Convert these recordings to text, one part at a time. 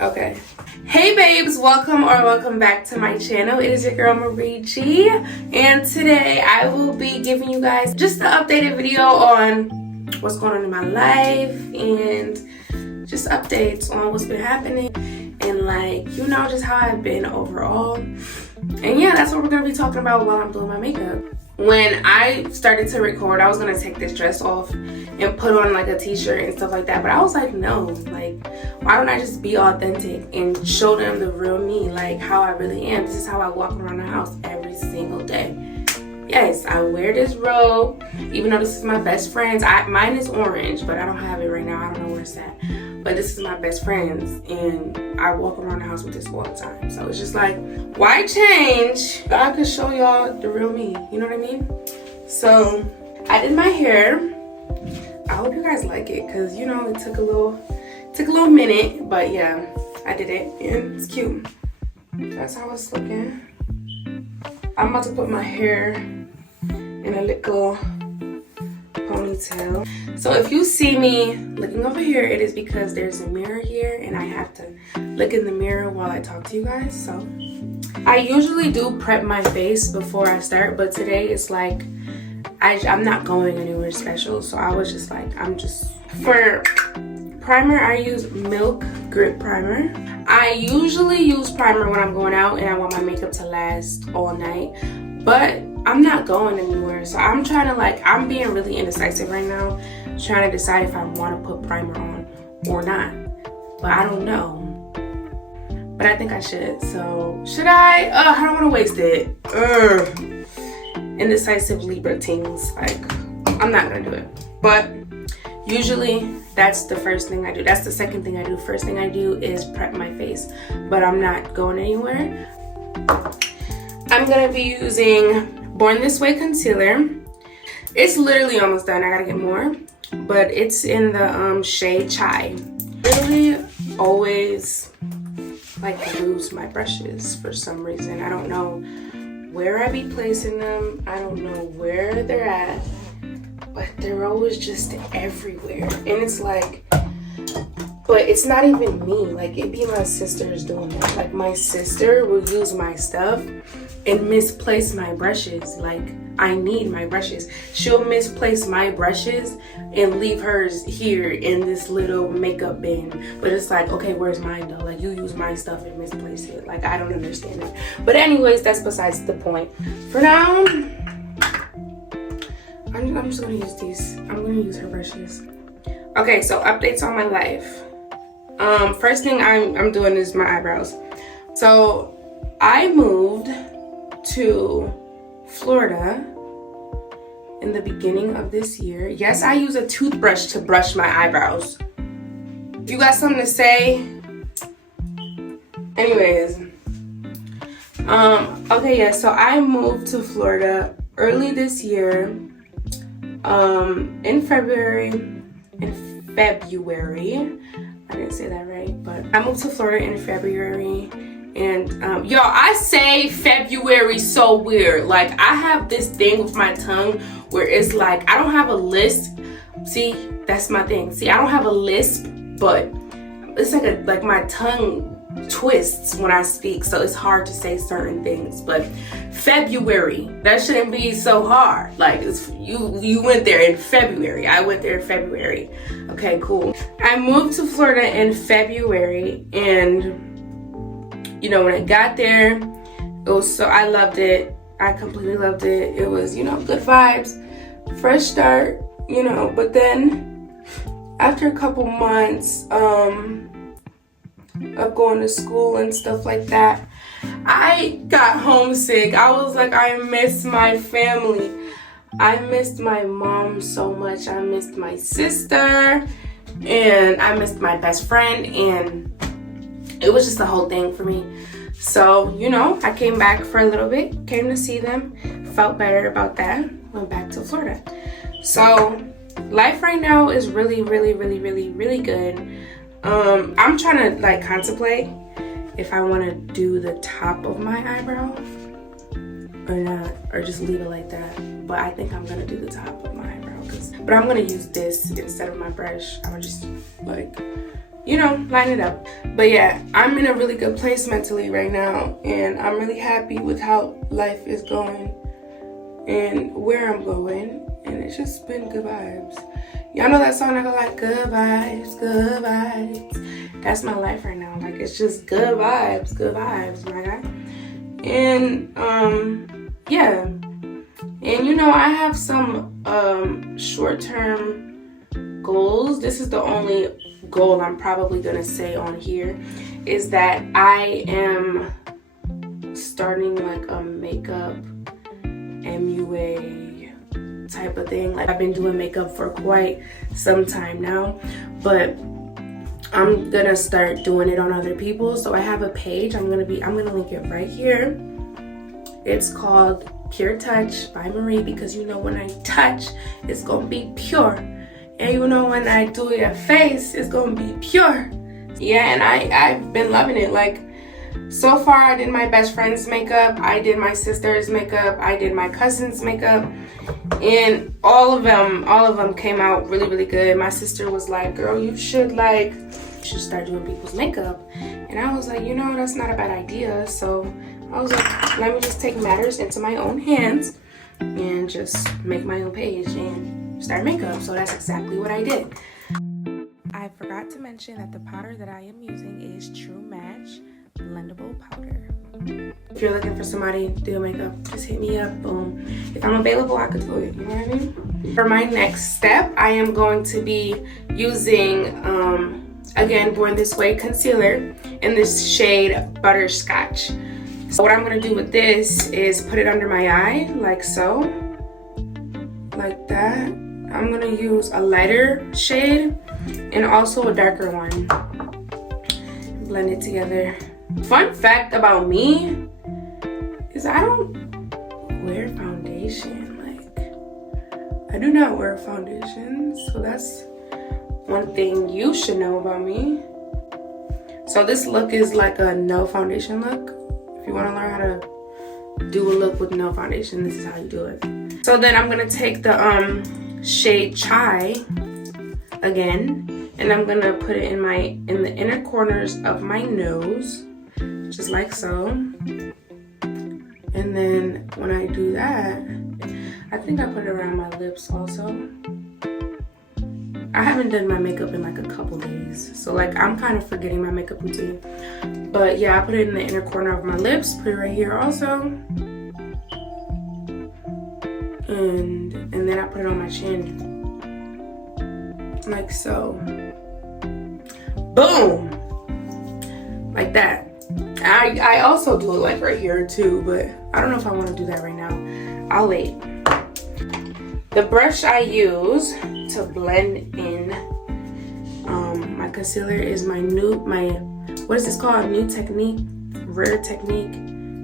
Okay. Hey babes, welcome back to my channel. It is your girl Marie G, and today I will be giving you guys just an updated video on what's going on in my life and just updates on what's been happening and just how I've been overall. And yeah, that's what we're gonna be talking about while I'm doing my makeup. When I started to record, I was gonna take this dress off and put on like a t-shirt and stuff like that, but I was like, no, why don't I just be authentic and show them the real me, like how I really am. This is how I walk around the house every single day. Yes, I wear this robe, even though this is my best friend's. Mine is orange, but I don't have it right now. I don't know where it's at. But this is my best friend's, and I walk around the house with this all the time. So it's just like, why change? God could show y'all the real me, you know what I mean? So I did my hair. I hope you guys like it, because it took a little minute, but yeah, I did it and it's cute. That's how it's looking. I'm about to put my hair in a little ponytail. So if you see me looking over here, it is because there's a mirror here and I have to look in the mirror while I talk to you guys. So I usually do prep my face before I start, but today it's like I'm not going anywhere special, so I was just like, for primer, I use Milk Grip Primer. I usually use primer when I'm going out and I want my makeup to last all night, but I'm not going anywhere, so I'm trying to I'm being really indecisive right now, trying to decide if I want to put primer on or not, but I don't know. But I think I should, so should I? I don't want to waste it. Indecisive Libra things, I'm not gonna do it. But usually that's the first thing I do. That's the second thing I do. First thing I do is prep my face, but I'm not going anywhere. I'm gonna be using Born This Way concealer. It's literally almost done. I gotta get more, but it's in the shade Chai. Really always lose my brushes for some reason. I don't know where I be placing them. I don't know where they're at, but they're always just everywhere. And it's but it's not even me. It be my sisters doing that. My sister will use my stuff and misplace my brushes. I need my brushes. She'll misplace my brushes and leave hers here in this little makeup bin. But it's okay, where's mine though? You use my stuff and misplace it. I don't understand it. But anyways, that's besides the point. For now, I'm just gonna use these. I'm gonna use her brushes. Okay, so updates on my life. First thing I'm doing is my eyebrows. So I moved to Florida in the beginning of this year. Yes, I use a toothbrush to brush my eyebrows. If you got something to say, anyways. Okay, yeah, so I moved to Florida early this year, in February. I didn't say that right, but I moved to Florida in February. And y'all, I say February so weird. I have this thing with my tongue where it's I don't have a lisp. See, that's my thing. See, I don't have a lisp, but it's my tongue twists when I speak, so it's hard to say certain things. But February, that shouldn't be so hard. You went there in February. I went there in February. Okay, cool. I moved to Florida in February, and when I got there, I loved it. I completely loved it. It was, good vibes, fresh start, but then after a couple months of going to school and stuff like that, I got homesick. I was I miss my family. I missed my mom so much. I missed my sister, and I missed my best friend, and it was just a whole thing for me. So, I came back for a little bit, came to see them, felt better about that, went back to Florida. So, life right now is really, really, really, really, really good. I'm trying to contemplate if I want to do the top of my eyebrow or not, or just leave it like that. But I think I'm gonna do the top of my eyebrow, but I'm gonna use this instead of my brush. I'm gonna just line it up. But yeah, I'm in a really good place mentally right now, and I'm really happy with how life is going and where I'm going, and it's just been good vibes. Y'all know that song I go like, good vibes, good vibes. That's my life right now. Like, it's just good vibes, my guy. And yeah, and you know, I have some short-term goals. This is the only goal I'm probably gonna say on here, is that I am starting like a makeup MUA type of thing. Like, I've been doing makeup for quite some time now, but I'm gonna start doing it on other people. So I have a page. I'm gonna link it right here. It's called Pure Touch by Marie, because you know, when I touch, it's gonna be pure, and you know, when I do your face, it's gonna be pure. Yeah, and I've been loving it. Like, so far, I did my best friend's makeup, I did my sister's makeup, I did my cousin's makeup, and all of them came out really, really good. My sister was like, girl, you should start doing people's makeup. And I was like, you know, that's not a bad idea. So I was like, let me just take matters into my own hands and just make my own page and start makeup. So that's exactly what I did. I forgot to mention that the powder that I am using is True Match blendable powder. If you're looking for somebody to do makeup, just hit me up. Boom. If I'm available, I could do it. You know what I mean? For my next step, I am going to be using again, Born This Way concealer in this shade Butterscotch. So what I'm gonna do with this is put it under my eye, like so, like that. I'm gonna use a lighter shade and also a darker one. Blend it together. Fun fact about me is I don't wear foundation. Like, I do not wear foundation, so that's one thing you should know about me. So this look is like a no foundation look. If you want to learn how to do a look with no foundation, this is how you do it. So then I'm gonna take the shade Chai again, and I'm gonna put it in the inner corners of my nose, just like so. And then when I do that, I think I put it around my lips also. I haven't done my makeup in like a couple days, so like I'm kind of forgetting my makeup routine. But yeah, I put it in the inner corner of my lips, put it right here also. And then I put it on my chin. Like so. Boom! Like that. I also do it like right here too, but I don't know if I want to do that right now. I'll wait. The brush I use to blend in my concealer is my what is this called? New Technique, Rare Technique.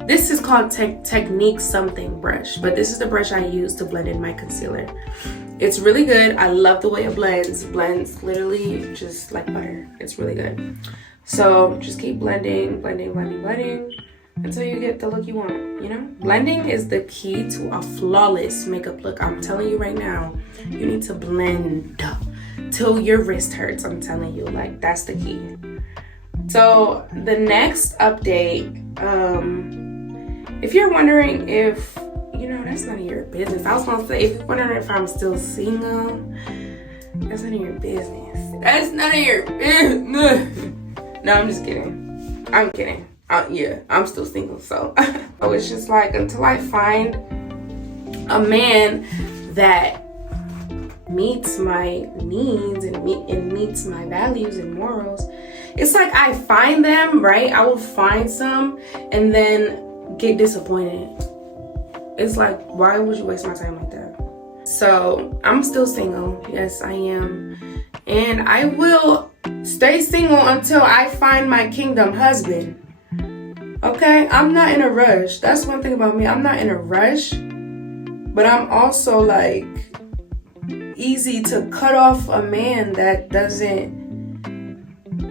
This is called Technique something brush, but this is the brush I use to blend in my concealer. It's really good. I love the way it blends. Blends literally just like butter. It's really good. So just keep blending, blending, blending, blending until you get the look you want, you know? Blending is the key to a flawless makeup look. I'm telling you right now, you need to blend till your wrist hurts. I'm telling you, like, that's the key. So the next update, if you're wondering if, you know, that's none of your business. I was gonna say, if you're wondering if I'm still single, that's none of your business. That's none of your business. No, I'm just kidding. I'm kidding. Yeah, I'm still single, so. So it's just like, until I find a man that meets my needs and meets my values and morals, it's like I find them, right? I will find some and then get disappointed. It's like, why would you waste my time like that? So I'm still single. Yes, I am. And I will stay single until I find my kingdom husband. Okay? I'm not in a rush. That's one thing about me. I'm not in a rush. But I'm also like easy to cut off a man that doesn't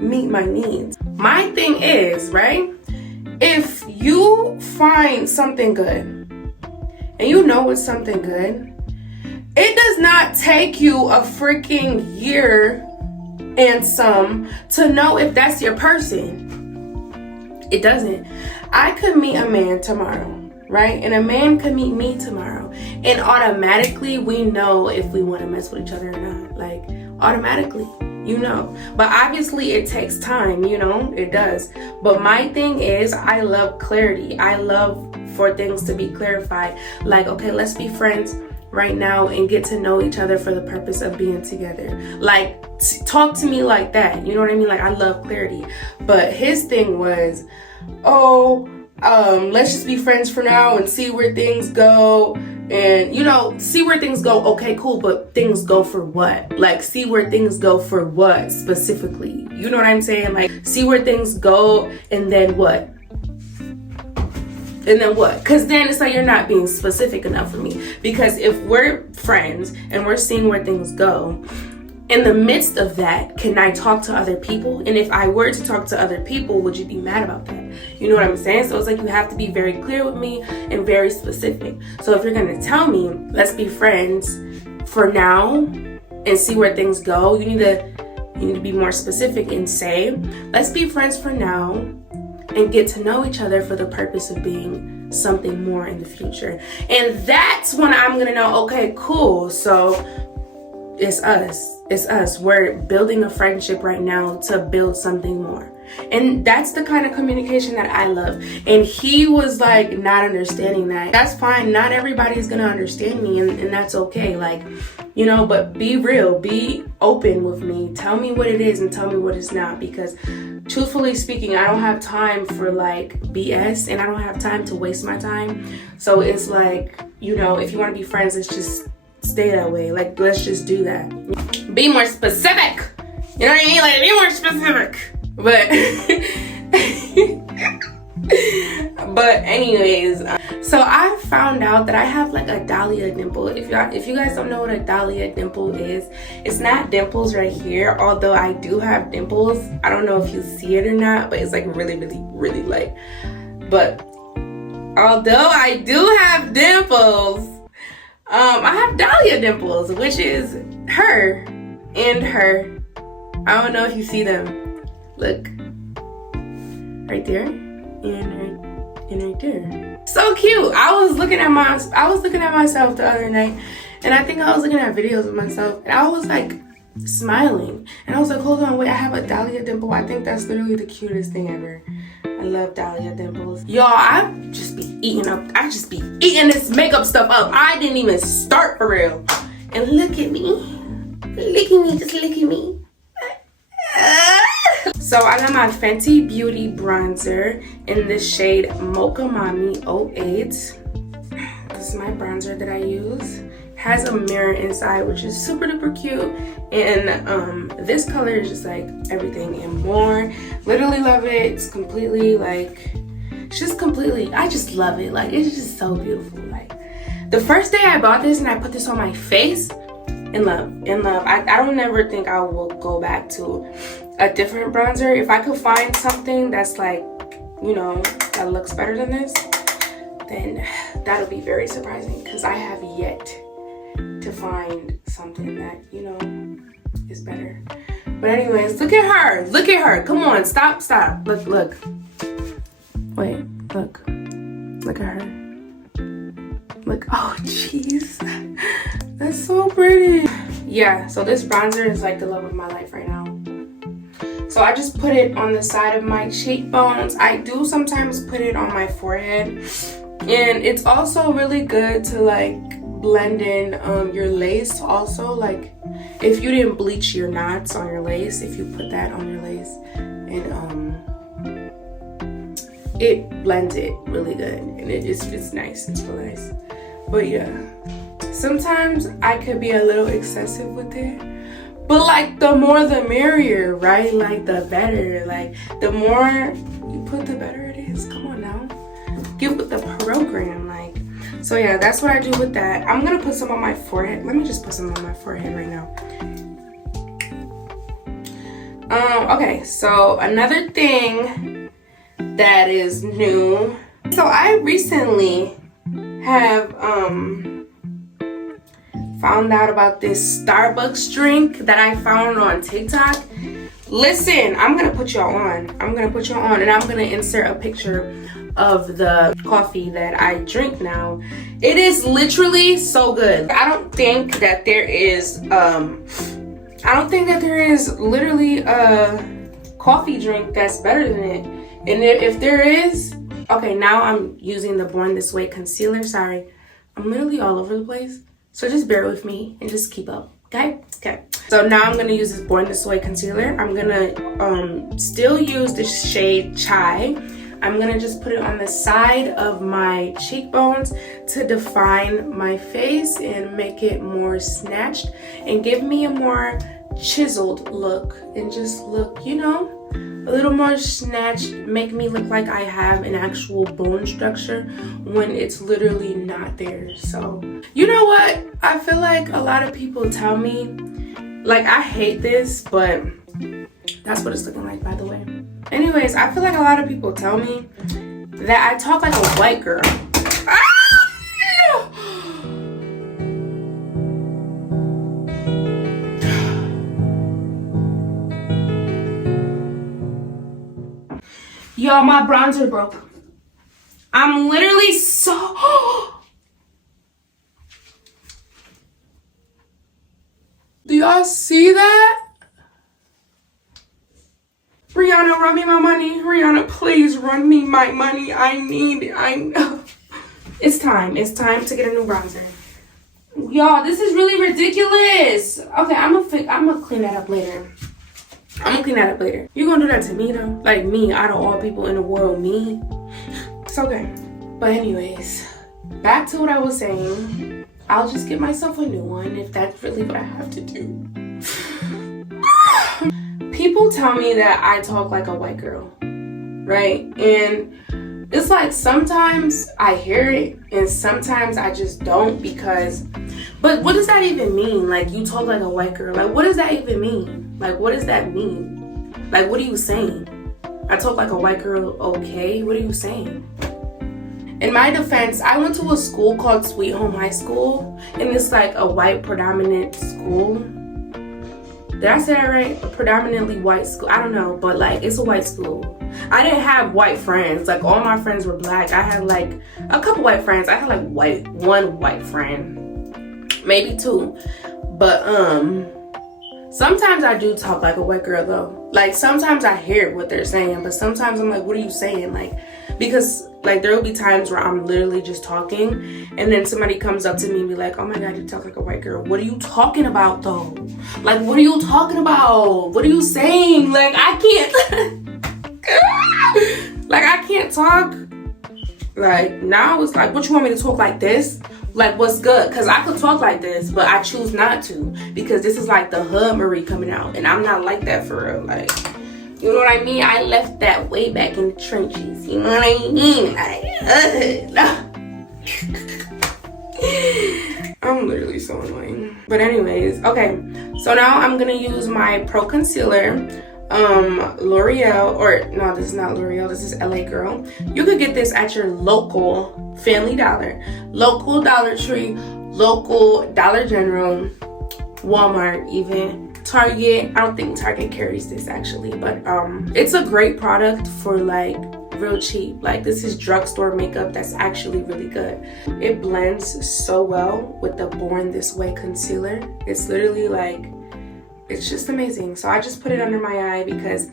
meet my needs. My thing is, right? If you find something good and you know it's something good, it does not take you a freaking year and some to know if that's your person. It doesn't. I could meet a man tomorrow, right? And a man could meet me tomorrow, and automatically we know if we want to mess with each other or not. Like, automatically, you know. But obviously it takes time, you know, it does. But my thing is, I love clarity. I love for things to be clarified. Like, okay, let's be friends right now and get to know each other for the purpose of being together. Like, talk to me like that, you know what I mean? Like, I love clarity. But his thing was, oh, let's just be friends for now and see where things go. And, you know, see where things go. Okay, cool. But things go for what? Like, see where things go for what specifically? You know what I'm saying? Like, see where things go and then what? And then what? Because then it's like you're not being specific enough for me. Because if we're friends and we're seeing where things go, in the midst of that, can I talk to other people? And if I were to talk to other people, would you be mad about that? You know what I'm saying? So it's like you have to be very clear with me and very specific. So if you're going to tell me, let's be friends for now and see where things go, you need to be more specific and say, let's be friends for now and get to know each other for the purpose of being something more in the future. And that's when I'm going to know, okay, cool. So it's us. We're building a friendship right now to build something more. And that's the kind of communication that I love. And he was like not understanding that. That's fine. Not everybody's gonna understand me, and that's okay. Like, you know, but be real, be open with me. Tell me what it is and tell me what it's not. Because truthfully speaking, I don't have time for like BS, and I don't have time to waste my time. So it's like, you know, if you want to be friends, let's just stay that way. Like, let's just do that. Be more specific. You know what I mean? Like, be more specific. But but anyways, so I found out that I have like a dahlia dimple. If you guys don't know what a dahlia dimple is, it's not dimples right here, although I do have dimples. I don't know if you see it or not, but it's like really light. But although I do have dimples, I have dahlia dimples, which is her and her. I don't know if you see them. Look, right there and right there. So cute. I was looking at myself the other night, and I think I was looking at videos of myself, and I was like smiling, and I was like, hold on, wait, I have a dahlia dimple. I think that's literally the cutest thing ever. I love dahlia dimples. Y'all, I just be eating this makeup stuff up. I didn't even start for real. And look at me. Just look at me. So I got my Fenty Beauty bronzer in the shade Mocha Mami 08. This is my bronzer that I use. Has a mirror inside, which is super duper cute. And this color is just like everything and more. Literally love it. It's completely like, I just love it. Like, it's just so beautiful. Like, the first day I bought this and I put this on my face, in love. I don't ever think I will go back to a different bronzer. If I could find something that's like, you know, that looks better than this, then that'll be very surprising, because I have yet to find something that, you know, is better. But anyways, look at her. Come on, stop. Look. Wait, look at her. Look, oh jeez, that's so pretty. Yeah, so this bronzer is like the love of my life right now. So I just put it on the side of my cheekbones. I do sometimes put it on my forehead, and it's also really good to like blend in your lace also. Like, if you didn't bleach your knots on your lace, if you put that on your lace, and it blends it really good, and it's nice. It's really nice. But yeah, sometimes I could be a little excessive with it, but like the more the merrier, right? Like the better. Like the more you put, the better it is. Come on now, get with the program. Like, so yeah, that's what I do with that. I'm gonna put some on my forehead. Let me just put some on my forehead right now. Okay, so another thing that is new. So I recently have found out about this Starbucks drink that I found on TikTok. Listen, I'm gonna put y'all on. And I'm gonna insert a picture of the coffee that I drink now. It is literally so good. I don't think that there is literally a coffee drink that's better than it. And if there is, okay, now I'm using the Born This Way concealer. Sorry, I'm literally all over the place. So just bear with me and just keep up, okay? Okay. So now I'm gonna use this Born This Way concealer. I'm gonna still use the shade Chai. I'm gonna just put it on the side of my cheekbones to define my face and make it more snatched and give me a more chiseled look and just look, you know, a little more snatched, make me look like I have an actual bone structure when it's literally not there. So, you know what? I feel like a lot of people tell me, like, I hate this, but that's what it's looking like, by the way. Anyways, I feel like a lot of people tell me that I talk like a white girl. Y'all, my bronzer broke. I'm literally so... Do y'all see that? Rihanna, run me my money. Rihanna, please run me my money. I need it. It's time. It's time to get a new bronzer. Y'all, this is really ridiculous. Okay, I'm gonna clean that up later. You gonna do that to me though? Like me, out of all people in the world, me? It's okay. But anyways, back to what I was saying. I'll just get myself a new one if that's really what I have to do. People tell me that I talk like a white girl, right? And it's like sometimes I hear it and sometimes I just don't because, but what does that even mean? Like, you talk like a white girl. Like, what does that even mean? Like, what does that mean? Like, what are you saying? I talk like a white girl, okay? What are you saying? In my defense, I went to a school called Sweet Home High School, and it's like a white predominant school. Did I say that right? A predominantly white school. I don't know, but like it's a white school. I didn't have white friends. Like all my friends were black. I had like a couple white friends. I had like one white friend, maybe two. But sometimes I do talk like a white girl though. Like sometimes I hear what they're saying, but sometimes I'm like, what are you saying? Like, because like there will be times where I'm literally just talking and then somebody comes up to me and be like, oh my god, you talk like a white girl. What are you talking about though? Like, what are you talking about? What are you saying? Like, I can't like I can't talk. Like now it's like, what you want me to talk like this? Like, what's good? Because I could talk like this, but I choose not to because this is like the hood Marie coming out and I'm not like that for real. Like, you know what I mean? I left that way back in the trenches. You know what I mean? I'm literally so annoying. But anyways, okay. So now I'm going to use my Pro Concealer. L'Oreal, or no, this is not L'Oreal. This is LA Girl. You could get this at your local Family Dollar, local Dollar Tree, local Dollar General, Walmart even. Target. I don't think Target carries this actually, but it's a great product for like real cheap. Like, this is drugstore makeup that's actually really good. It blends so well with the Born This Way concealer. It's literally like, it's just amazing. So I just put it under my eye because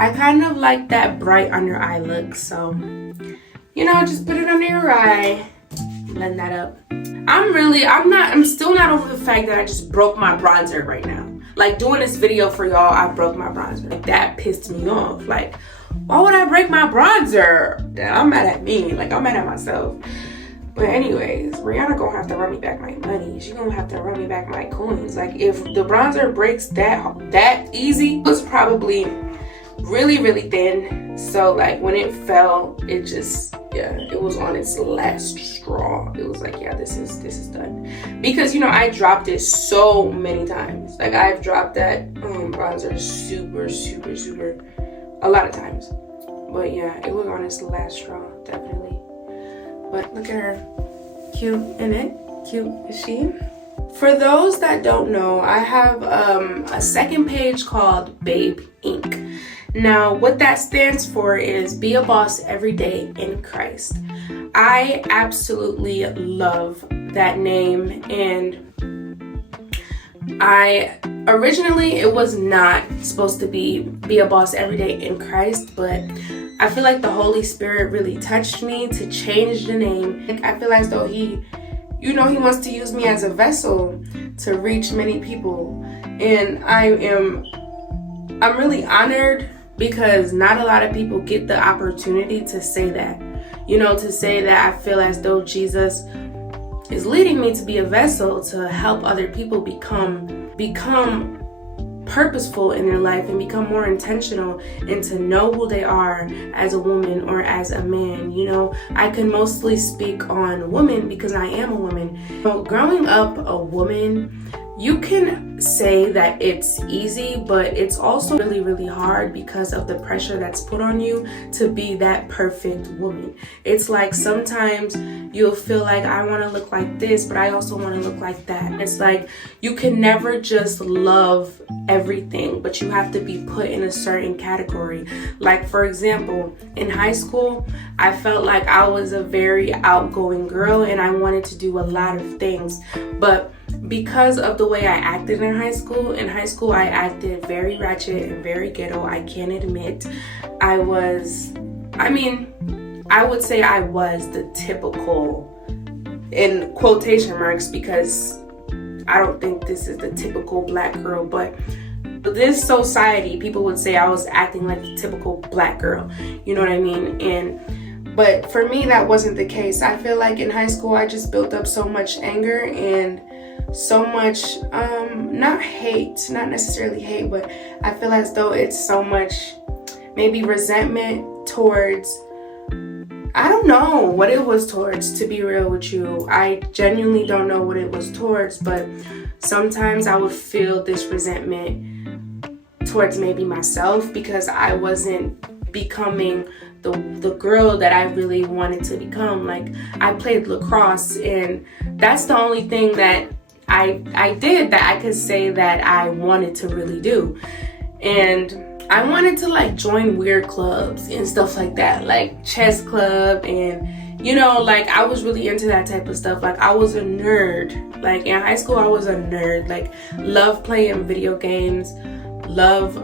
I kind of like that bright under eye look. So, you know, just put it under your eye, blend that up. I'm still not over the fact that I just broke my bronzer right now. Like, doing this video for y'all, I broke my bronzer. Like, that pissed me off. Like, why would I break my bronzer? I'm mad at me. Like, I'm mad at myself. But anyways, Rihanna gonna have to run me back my money. She gonna have to run me back my coins. Like, if the bronzer breaks that easy, it was probably really, really thin. So, like, when it fell, it just, yeah, it was on its last straw. It was like, yeah, this is done. Because, you know, I dropped it so many times. Like, I've dropped that bronzer super a lot of times. But yeah, it was on its last straw, definitely. But look at her. Cute, isn't it? Cute, is she? For those that don't know, I have a second page called Babe Inc. Now, what that stands for is Be a Boss Every Day in Christ. I absolutely love that name, and originally it was not supposed to be a boss every day in Christ, but I feel like the Holy Spirit really touched me to change the name. I feel as though he wants to use me as a vessel to reach many people, and I'm really honored because not a lot of people get the opportunity to say that. To say that I feel as though Jesus is leading me to be a vessel to help other people become purposeful in their life and become more intentional and to know who they are as a woman or as a man. I can mostly speak on women because I am a woman. Growing up a woman, you can say that it's easy, but it's also really, really hard because of the pressure that's put on you to be that perfect woman. It's like sometimes you'll feel like I want to look like this, but I also want to look like that. It's like you can never just love everything, but you have to be put in a certain category. Like, for example, in high school, I felt like I was a very outgoing girl and I wanted to do a lot of things, but because of the way I acted in high school I acted very ratchet and very ghetto. I can admit I would say I was the typical, in quotation marks, because I don't think this is the typical black girl, but this society, people would say I was acting like the typical black girl, you know what I mean? But for me, that wasn't the case. I feel like in high school, I just built up so much anger and so much, not necessarily hate, but I feel as though it's so much maybe resentment towards, I don't know what it was towards, to be real with you. I genuinely don't know what it was towards, but sometimes I would feel this resentment towards maybe myself because I wasn't becoming the girl that I really wanted to become. Like, I played lacrosse, and that's the only thing that I did that I could say that I wanted to really do. And I wanted to like join weird clubs and stuff like that, like chess club, and like I was really into that type of stuff. Like, I was a nerd. Like, in high school I was a nerd. Like, love playing video games, love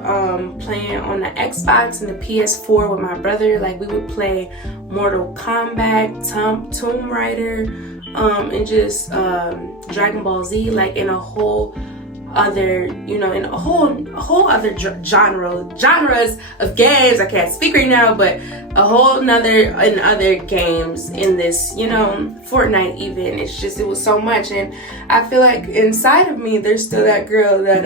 playing on the Xbox and the PS4 with my brother. Like, we would play Mortal Kombat, Tomb Raider, and just Dragon Ball Z, like in a whole other, in a whole other genres of games. I can't speak right now, but a whole nother in other games in this, Fortnite even. It was so much, and I feel like inside of me, there's still that girl that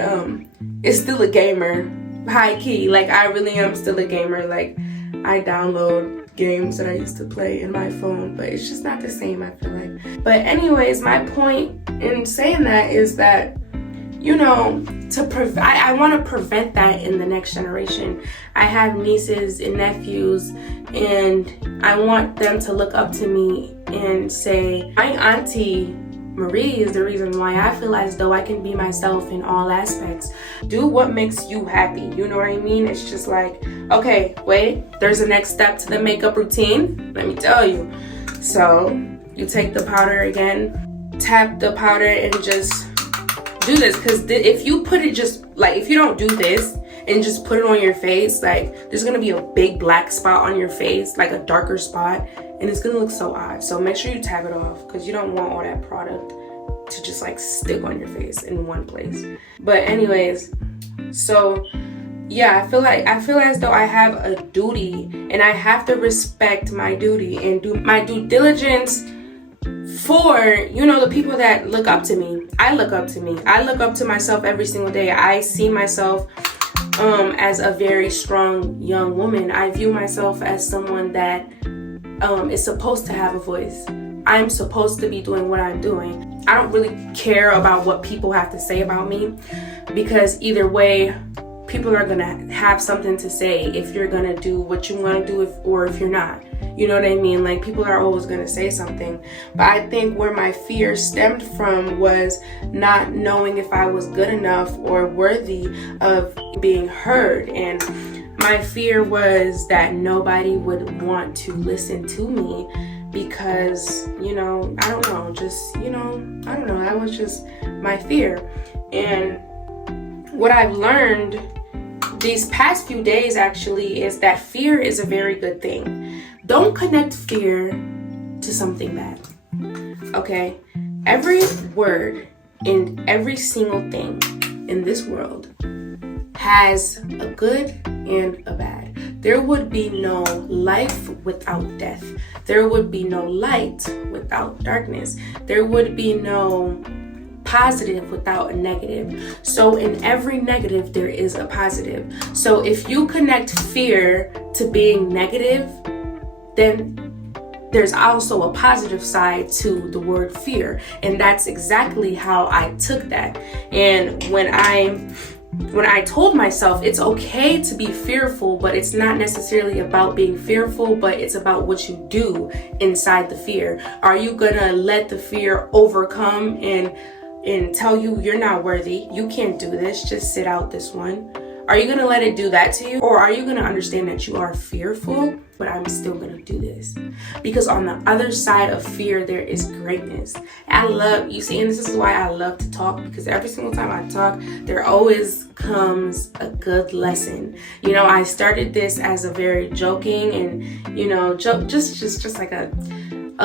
is still a gamer, high key. Like, I really am still a gamer. Like, I download games that I used to play in my phone, but it's just not the same, I feel like. But anyways, my point in saying that is that, I want to prevent that in the next generation. I have nieces and nephews, and I want them to look up to me and say, my auntie Marie is the reason why I feel as though I can be myself in all aspects. Do what makes you happy, you know what I mean? It's just like, okay, wait, there's a next step to the makeup routine. Let me tell you. So you take the powder again, tap the powder, and just do this. Because if you put it if you don't do this and just put it on your face, like, there's gonna be a big black spot on your face, like a darker spot, and it's gonna look so odd. So make sure you tap it off, because you don't want all that product to just like stick on your face in one place. But anyways, so yeah, I feel as though I have a duty, and I have to respect my duty and do my due diligence for, the people that look up to me. I look up to myself every single day. I see myself as a very strong young woman. I view myself as someone that is supposed to have a voice. I'm supposed to be doing what I'm doing. I don't really care about what people have to say about me, because either way, people are gonna have something to say if you're gonna do what you want to do, or if you're not. You know what I mean? Like, people are always gonna say something. But I think where my fear stemmed from was not knowing if I was good enough or worthy of being heard. And my fear was that nobody would want to listen to me because, I don't know, I don't know, that was just my fear. And what I've learned these past few days actually is that fear is a very good thing. Don't connect fear to something bad, okay? Every word and every single thing in this world has a good and a bad. There would be no life without death. There would be no light without darkness. There would be no positive without a negative. So in every negative, there is a positive. So if you connect fear to being negative, then there's also a positive side to the word fear. And that's exactly how I took that. And when I told myself it's okay to be fearful, but it's not necessarily about being fearful, but it's about what you do inside the fear. Are you gonna let the fear overcome and tell you you're not worthy, you can't do this, just sit out this one? Are you gonna let it do that to you? Or are you gonna understand that you are fearful, but I'm still gonna do this? Because on the other side of fear, there is greatness. And this is why I love to talk, because every single time I talk, there always comes a good lesson. I started this as a very joking and, just like a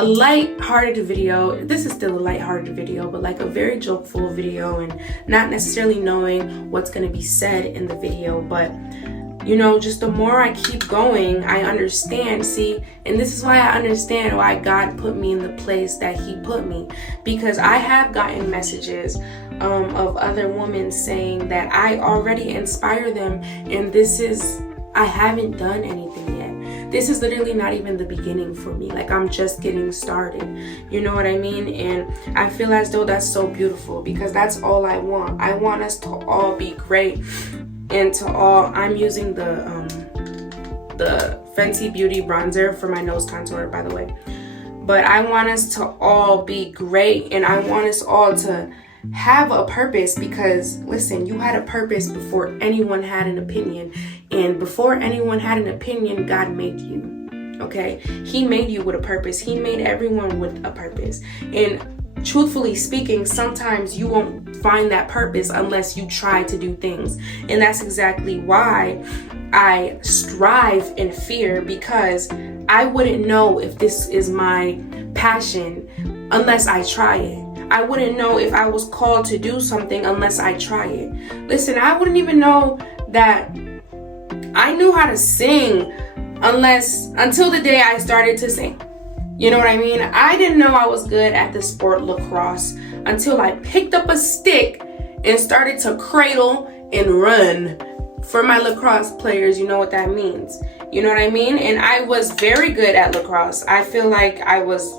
light-hearted video. This is still a light-hearted video, but like a very jokeful video, and not necessarily knowing what's going to be said in the video. But just the more I keep going, I understand. See, and this is why I understand why God put me in the place that he put me, because I have gotten messages of other women saying that I already inspire them, and I haven't done anything yet. This is literally not even the beginning for me. Like, I'm just getting started. You know what I mean? And I feel as though that's so beautiful, because that's all I want. I want us to all be great. And I'm using the Fenty Beauty bronzer for my nose contour, by the way. But I want us to all be great, and I want us all to have a purpose, because listen, you had a purpose before anyone had an opinion. And before anyone had an opinion, God made you. Okay? He made you with a purpose. He made everyone with a purpose. And truthfully speaking, sometimes you won't find that purpose unless you try to do things. And that's exactly why I strive in fear, because I wouldn't know if this is my passion unless I try it. I wouldn't know if I was called to do something unless I try it. Listen, I wouldn't even know that I knew how to sing until the day I started to sing. You know what I mean? I didn't know I was good at the sport lacrosse until I picked up a stick and started to cradle and run. For my lacrosse players, you know what that means. You know what I mean? And I was very good at lacrosse. I feel like I was,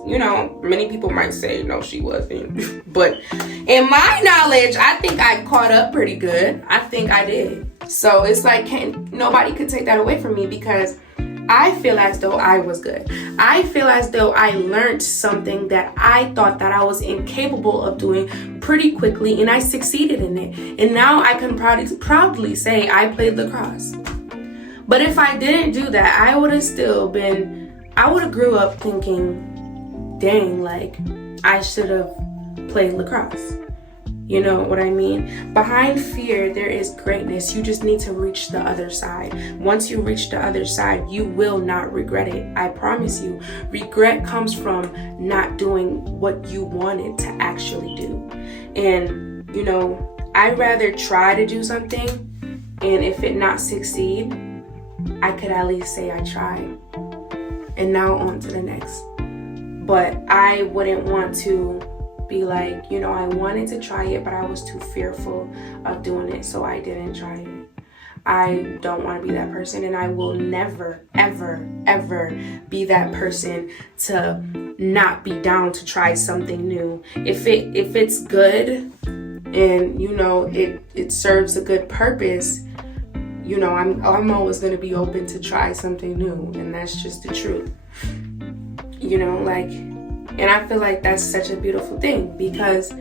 many people might say, no, she wasn't. But in my knowledge, I think I caught up pretty good. I think I did. So it's like, nobody could take that away from me, because I feel as though I was good. I feel as though I learned something that I thought that I was incapable of doing pretty quickly, and I succeeded in it. And now I can proudly say I played lacrosse. But if I didn't do that, I would have grew up thinking, dang, like, I should have played lacrosse. You know what I mean? Behind fear, there is greatness. You just need to reach the other side. Once you reach the other side, you will not regret it. I promise you. Regret comes from not doing what you wanted to actually do. And, I'd rather try to do something, and if it not succeed, I could at least say I tried. And now on to the next. But I wouldn't want to be like, I wanted to try it, but I was too fearful of doing it, so I didn't try it. I don't want to be that person, and I will never, ever, ever be that person to not be down to try something new. If it's good and it serves a good purpose, you know, I'm always going to be open to try something new, and that's just the truth. You know, like, and I feel like that's such a beautiful thing, because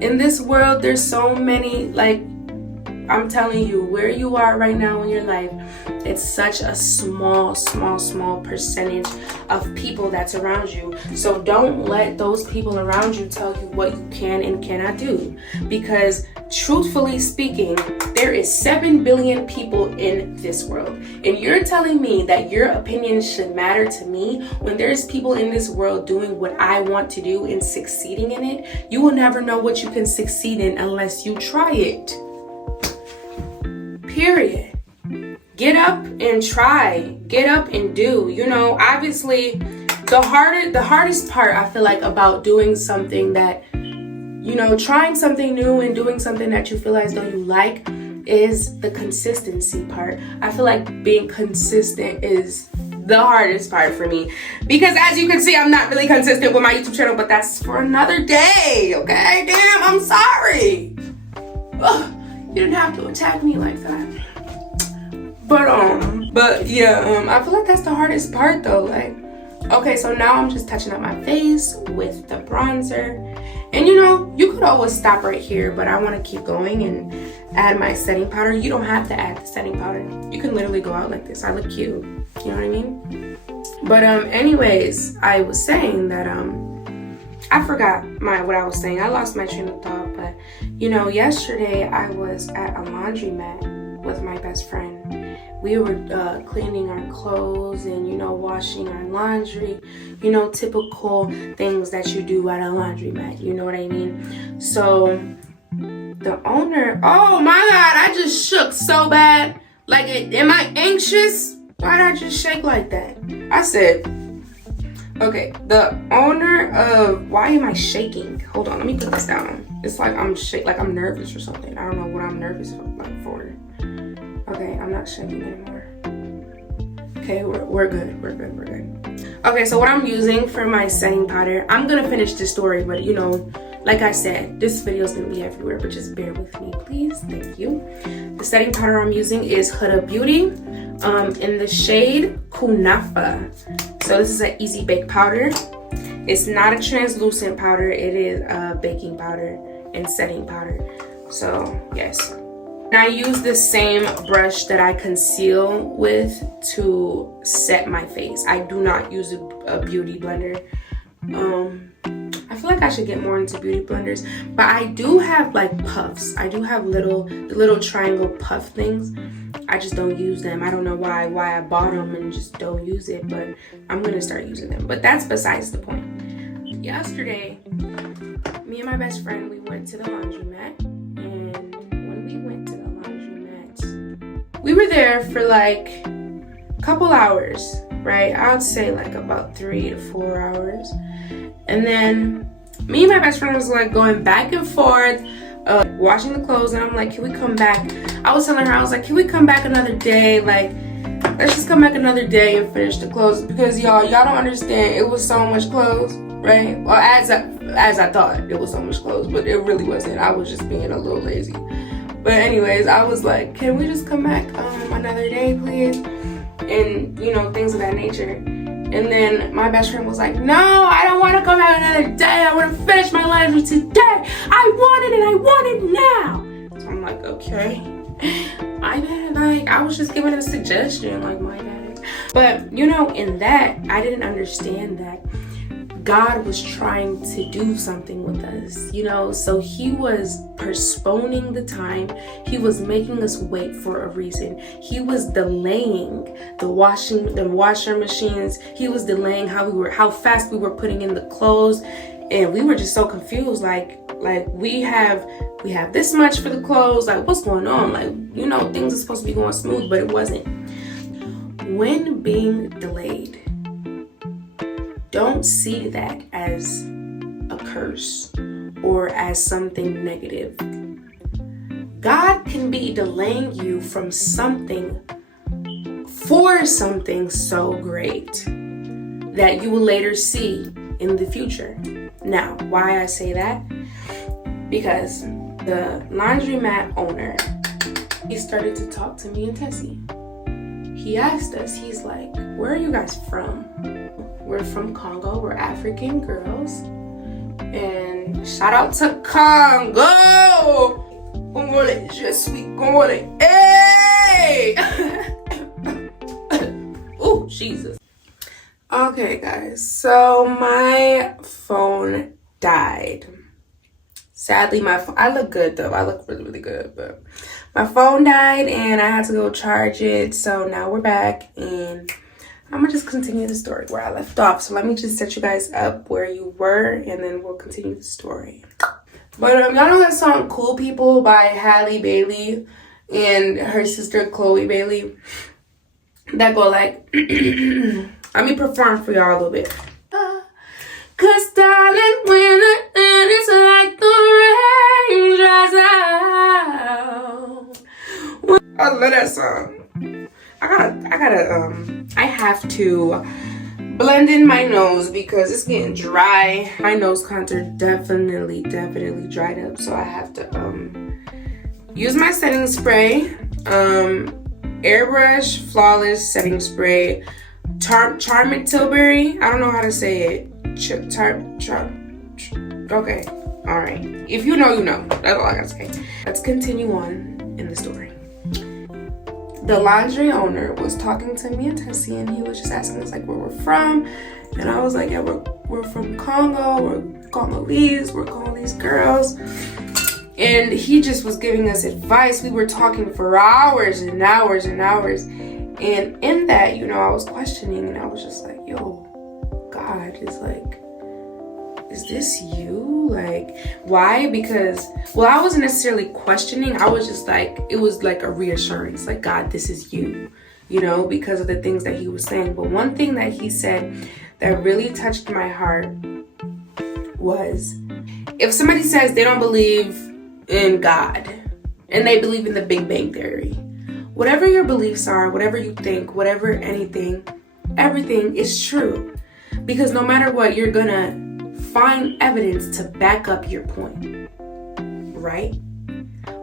in this world there's so many, like, I'm telling you, where you are right now in your life, it's such a small percentage of people that's around you. So don't let those people around you tell you what you can and cannot do. Because truthfully speaking, there is 7 billion people in this world. And you're telling me that your opinion should matter to me when there's people in this world doing what I want to do and succeeding in it? You will never know what you can succeed in unless you try it. Period. Get up and try. Get up and do. You know, obviously, the hardest part, I feel like, about doing something that, you know, trying something new and doing something that you feel as though you like, is the consistency part. I feel like being consistent is the hardest part for me, because as you can see, I'm not really consistent with my YouTube channel, but that's for another day, okay? Damn, I'm sorry. Ugh. You didn't have to attack me like that. But yeah, I feel like that's the hardest part though. Like, okay, so now I'm just touching up my face with the bronzer. And you know, you could always stop right here, but I want to keep going and add my setting powder. You don't have to add the setting powder. You can literally go out like this. I look cute. You know what I mean? But anyways, I was saying that I forgot what I was saying. I lost my train of thought, but you know, yesterday I was at a laundromat with my best friend. We were cleaning our clothes and, you know, washing our laundry, you know, typical things that you do at a laundromat, you know what I mean? So the owner, oh my God, I just shook so bad. Like, am I anxious? Why'd I just shake like that? I said, okay, the owner of, why am I shaking? Hold on, let me put this down. It's like I'm nervous or something. I don't know what I'm nervous for. Okay, I'm not shaking anymore. Okay, we're good. Okay, so what I'm using for my setting powder, I'm gonna finish this story, but you know, like I said, this video is gonna be everywhere, but just bear with me, please. Thank you. The setting powder I'm using is Huda Beauty in the shade Kunafa. So this is an easy bake powder. It's not a translucent powder. It is a baking powder and setting powder. So yes. And I use the same brush that I conceal with to set my face. I do not use a beauty blender. I feel like I should get more into beauty blenders, but I do have like puffs. I do have the little triangle puff things. I just don't use them. I don't know why I bought them and just don't use it, but I'm gonna start using them. But that's besides the point. Yesterday, me and my best friend, we went to the laundromat, and when we went to the laundromat, we were there for like a couple hours, right? I would say like about 3 to 4 hours. And then me and my best friend was like going back and forth, washing the clothes, and I'm like, can we come back? I was telling her, I was like, can we come back another day? Like, let's just come back another day and finish the clothes, because y'all don't understand, it was so much clothes, right? Well, as I thought it was so much clothes, but it really wasn't. I was just being a little lazy. But anyways, I was like, can we just come back another day, please? And you know, things of that nature. And then my best friend was like, no, I don't want to come out another day. I want to finish my laundry today. I want it and I want it now. So I'm like, okay, my bad. Like, I was just giving a suggestion, like, my bad. But, you know, in that, I didn't understand that God was trying to do something with us, you know? So he was postponing the time. He was making us wait for a reason. He was delaying the washer machines. He was delaying how fast we were putting in the clothes. And we were just so confused, like we have this much for the clothes, like what's going on? Like, you know, things are supposed to be going smooth, but it wasn't. When being delayed, don't see that as a curse or as something negative. God can be delaying you from something for something so great that you will later see in the future. Now, why I say that? Because the laundromat owner, he started to talk to me and Tessie. He asked us, he's like, where are you guys from? We're from Congo. We're African girls. And shout out to Congo! Congolais, je suis Congolais. Hey! Oh, Jesus. Okay, guys. So my phone died. Sadly, I look good though. I look really, really good, but my phone died and I had to go charge it. So now we're back and I'm gonna just continue the story where I left off. So let me just set you guys up where you were and then we'll continue the story. But y'all know that song Cool People by Halle Bailey and her sister Chloe Bailey? That go like, let me perform for y'all a little bit. Cause darling, when it's like the rain dries out. I love that song. I have to blend in my nose because it's getting dry. My nose contour definitely dried up. So I have to use my setting spray. Airbrush Flawless Setting Spray. Charmant Tilbury. I don't know how to say it. Okay. Alright. If you know, you know. That's all I gotta say. Let's continue on in the story. The lingerie owner was talking to me and Tessie, and he was just asking us like where we're from, and I was like, yeah, we're from Congo, we're Congolese girls, and he just was giving us advice. We were talking for hours and hours and hours, and in that, you know, I was questioning, and I was just like, yo, God is like, is this you? Like, why? Because, well, I wasn't necessarily questioning. I was just like, it was like a reassurance. Like, God, this is you, you know, because of the things that he was saying. But one thing that he said that really touched my heart was, if somebody says they don't believe in God and they believe in the Big Bang Theory, whatever your beliefs are, whatever you think, whatever anything, everything is true. Because no matter what, you're gonna find evidence to back up your point, right?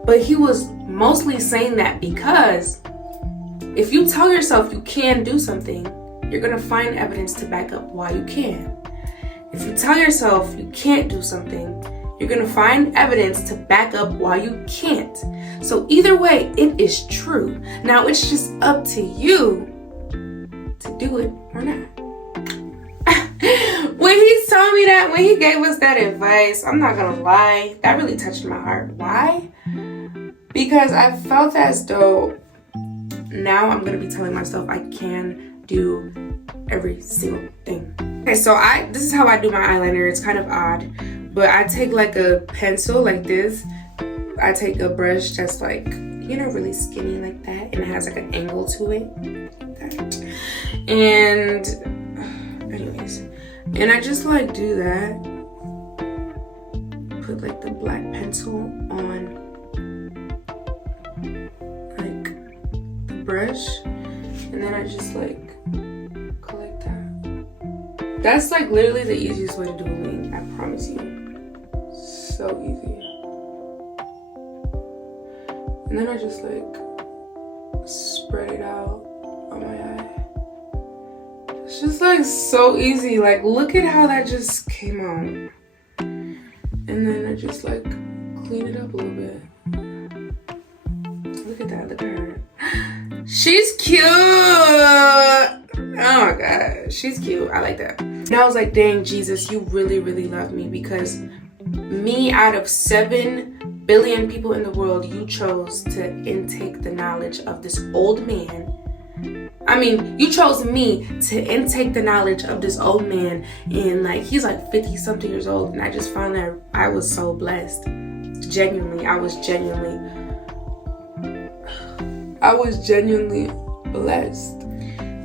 But he was mostly saying that because if you tell yourself you can do something, you're gonna find evidence to back up why you can. If you tell yourself you can't do something, you're gonna find evidence to back up why you can't. So either way, it is true. Now it's just up to you to do it or not. When he told me that, when he gave us that advice, I'm not gonna lie, that really touched my heart. Why? Because I felt as though now I'm gonna be telling myself I can do every single thing. Okay, so this is how I do my eyeliner. It's kind of odd, but I take like a pencil like this. I take a brush that's like, you know, really skinny like that, and it has like an angle to it. And anyways, and I just like do that. Put like the black pencil on like the brush, and then I just like collect that. That's like literally the easiest way to do a wing, I promise you. So easy. And then I just like spread it out on my eye. It's just like so easy. Like, look at how that just came out. And then I just like clean it up a little bit. Look at that, look at her. She's cute. Oh my God, she's cute. I like that. And I was like, dang, Jesus, you really, really love me, because me out of 7 billion people in the world, you chose to intake the knowledge of this old man. I mean, you chose me to intake the knowledge of this old man, and like, he's like 50 something years old, and I just found that I was so blessed. Genuinely, I was genuinely blessed.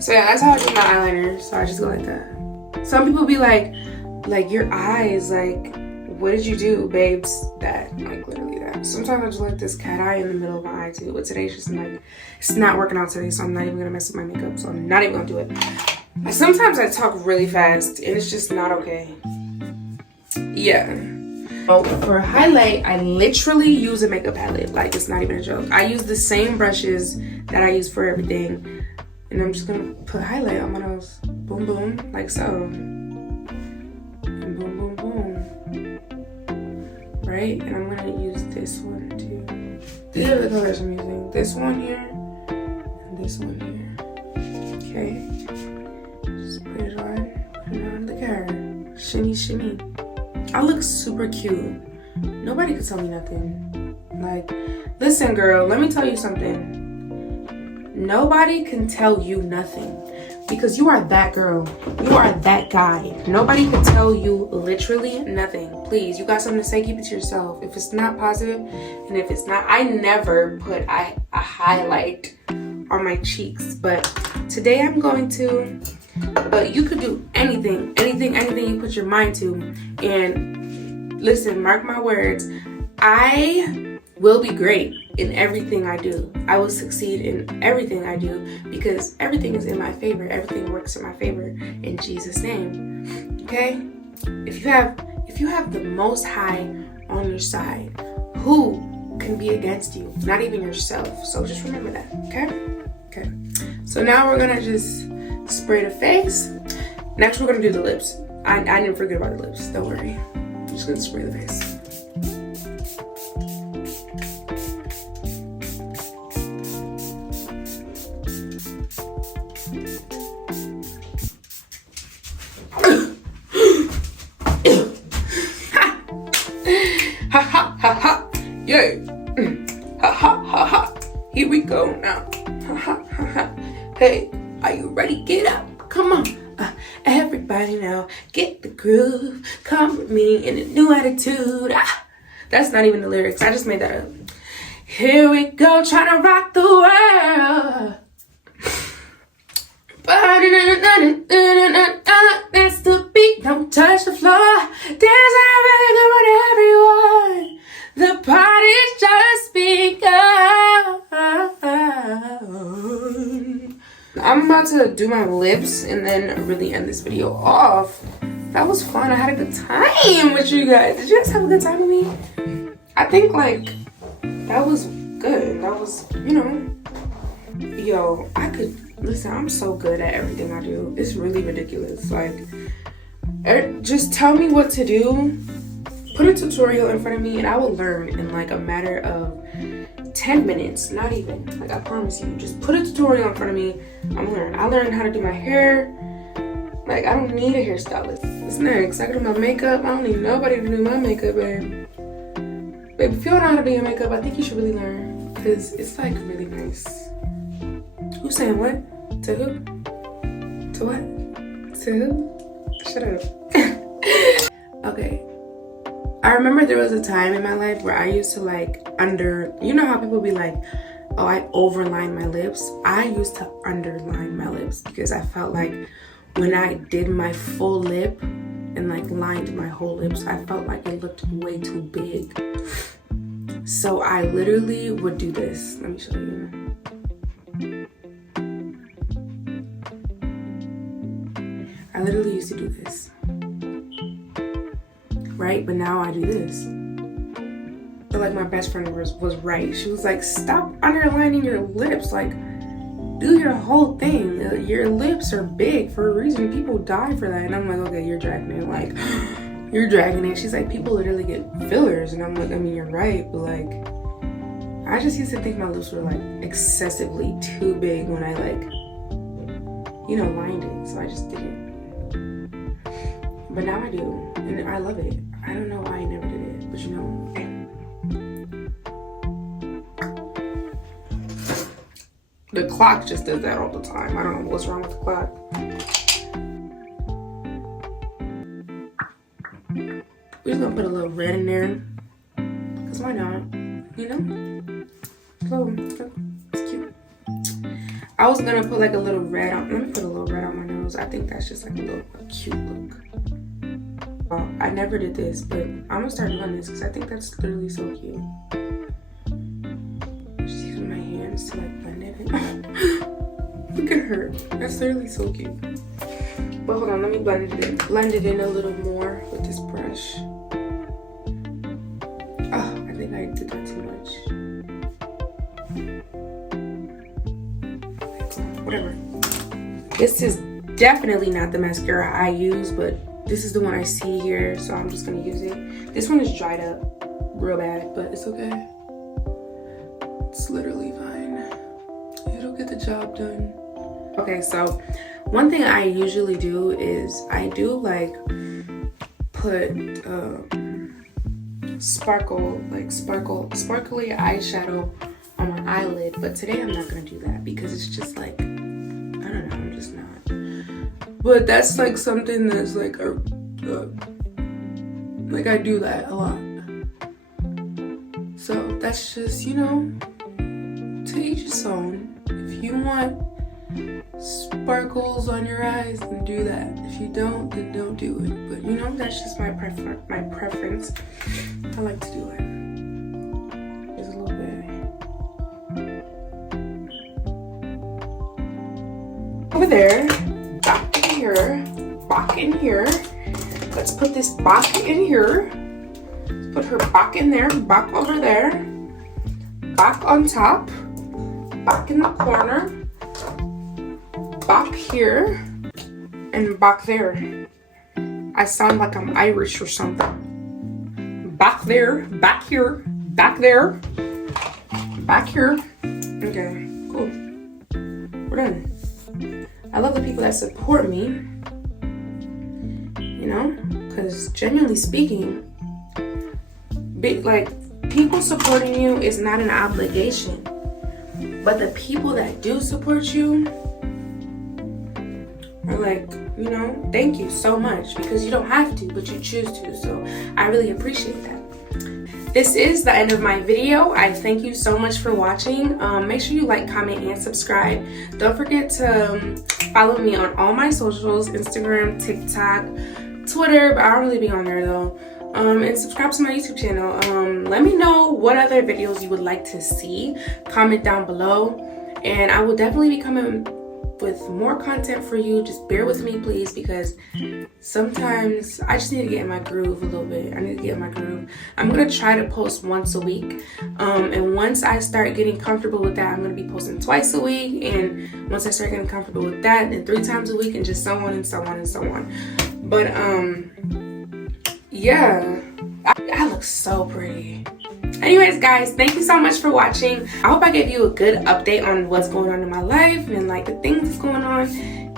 So yeah, that's how I do my eyeliner. So I just go like that. Some people be like your eyes, like, what did you do, babes? That, like, literally that. Sometimes I just like this cat eye in the middle of my eye too, but today's just like, it's not working out today, so I'm not even gonna mess with my makeup, so I'm not even gonna do it. Sometimes I talk really fast and it's just not okay. Yeah. For highlight, I literally use a makeup palette. Like, it's not even a joke. I use the same brushes that I use for everything. And I'm just gonna put highlight on my nose. Boom, boom, like so. And boom, boom, boom. Right? And I'm gonna use this one too. These are the colors I'm using. This one here, and this one here. Okay. Just put it on. Look at her. Shimmy, shimmy. I look super cute. Nobody can tell me nothing. Like, listen, girl, let me tell you something. Nobody can tell you nothing because you are that girl. You are that guy. Nobody can tell you literally nothing. Please, you got something to say, keep it to yourself. If it's not positive, and if it's not, I never put a highlight on my cheeks, but today I'm going to. But you could do anything you put your mind to. And listen, mark my words, I will be great in everything I do. I will succeed in everything I do because everything is in my favor. Everything works in my favor in Jesus' name. Okay? If you have the Most High on your side, who can be against you? Not even yourself. So just remember that. Okay? Okay. So now we're gonna just spray the face. Next we're gonna do the lips. I didn't forget about the lips, don't worry. I'm just gonna spray the face. Ha ha ha ha, yay. Ha ha ha ha, here we go now. Ha ha ha ha. Hey, are you ready? Get up, come on. Everybody now, get the groove. Come with me in a new attitude. That's not even the lyrics, I just made that up. Here we go, trying to rock the world. That's the beat, don't touch the floor. Dance on a rhythm on everyone. The party's just begun. I'm about to do my lips and then really end this video off. That was fun. I had a good time with you guys. Did you guys have a good time with me? I think like that was good. That was, you know, yo, I could listen. I'm so good at everything I do. It's really ridiculous. Like, just tell me what to do. Put a tutorial in front of me and I will learn in like a matter of 10 minutes, not even. Like, I promise you, just put a tutorial in front of me. I'm learning. I learned how to do my hair. Like, I don't need a hairstylist. What's next? I can do my makeup. I don't need nobody to do my makeup, babe. Babe, if you don't know how to do your makeup, I think you should really learn. Because it's like really nice. Who's saying what? To who? To what? To who? Shut up. Okay. I remember there was a time in my life where I used to like you know how people be like, oh, I overline my lips. I used to underline my lips because I felt like when I did my full lip and like lined my whole lips, I felt like it looked way too big. So I literally would do this. Let me show you. I literally used to do this. Right? But now I do this. But like my best friend was right. She was like, stop underlining your lips. Like, do your whole thing. Your lips are big for a reason. People die for that. And I'm like, okay, you're dragging it. Like, you're dragging it. She's like, people literally get fillers. And I'm like, I mean, you're right. But like, I just used to think my lips were like excessively too big when I like, you know, lined it. So I just didn't. But now I do, and I love it. I don't know why I never did it, but you know. The clock just does that all the time. I don't know what's wrong with the clock. We're just gonna put a little red in there, because why not, you know? So, it's cute. I was gonna put like a little red on, let me put a little red on my nose. I think that's just like a cute look. I never did this, but I'm gonna start doing this because I think that's literally so cute. Just using my hands to like blend it in. Look at her. That's literally so cute. But hold on, let me blend it in a little more with this brush. did that too much. Whatever. This is definitely not the mascara I use, but this is the one I see here, so I'm just gonna use it. This one is dried up real bad, but it's okay. It's literally fine. It'll get the job done. Okay, so one thing I usually do is I do like put sparkly eyeshadow on my eyelid, but today I'm not gonna do that because it's just like, I don't know, I'm just not. But that's like something that's like like I do that a lot. So that's just, you know, to each his own. If you want sparkles on your eyes, then do that. If you don't, then don't do it. But you know, that's just my preference. I like to do it. Just a little bit. Over there. Back in here. Let's put this back in here. Let's put her back in there, back over there, back on top, back in the corner, back here, and back there. I sound like I'm Irish or something. Back there, back here, back there, back here. Okay, cool. We're done. I love the people that support me, you know, because genuinely speaking, like, people supporting you is not an obligation, but the people that do support you are like, you know, thank you so much, because you don't have to, but you choose to, so I really appreciate that. This is the end of my video. I thank you so much for watching. Make sure you like, comment, and subscribe. Don't forget to follow me on all my socials, Instagram, TikTok, Twitter, but I don't really be on there though. And subscribe to my YouTube channel. Let me know what other videos you would like to see. Comment down below. And I will definitely be coming with more content for you. Just bear with me, please, because sometimes I just need to get in my groove a little bit. I need to get in my groove. I'm gonna try to post once a week, and once I start getting comfortable with that, I'm gonna be posting twice a week, and once I start getting comfortable with that, then 3 times a week, and just so on and so on and so on. But yeah, I look so pretty. Anyways, guys, thank you so much for watching. I hope I gave you a good update on what's going on in my life and like the things that's going on,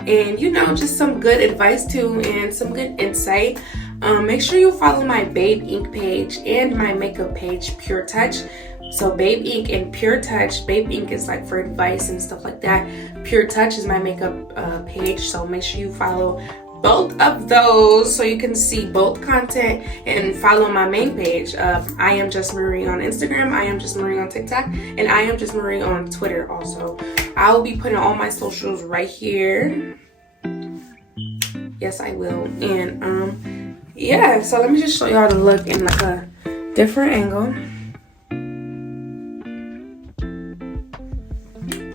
and you know, just some good advice too and some good insight. Make sure you follow my Babe Ink page and my makeup page, Pure Touch. So Babe Ink and Pure Touch. Babe Ink is like for advice and stuff like that. Pure Touch is my makeup page. So make sure you follow both of those so you can see both content, and follow my main page of I Am Just Marie on Instagram, I Am Just Marie on TikTok, and I Am Just Marie on Twitter also. I will be putting all my socials right here. Yes, I will. And yeah, so let me just show y'all the look in like a different angle.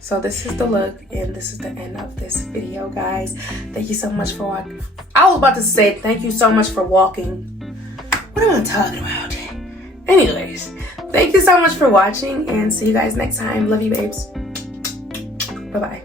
So this is the look, and this is the end of this video, guys. Thank you so much for watching. I was about to say thank you so much for walking. What am I talking about? Anyways, thank you so much for watching, and see you guys next time. Love you, babes. Bye-bye.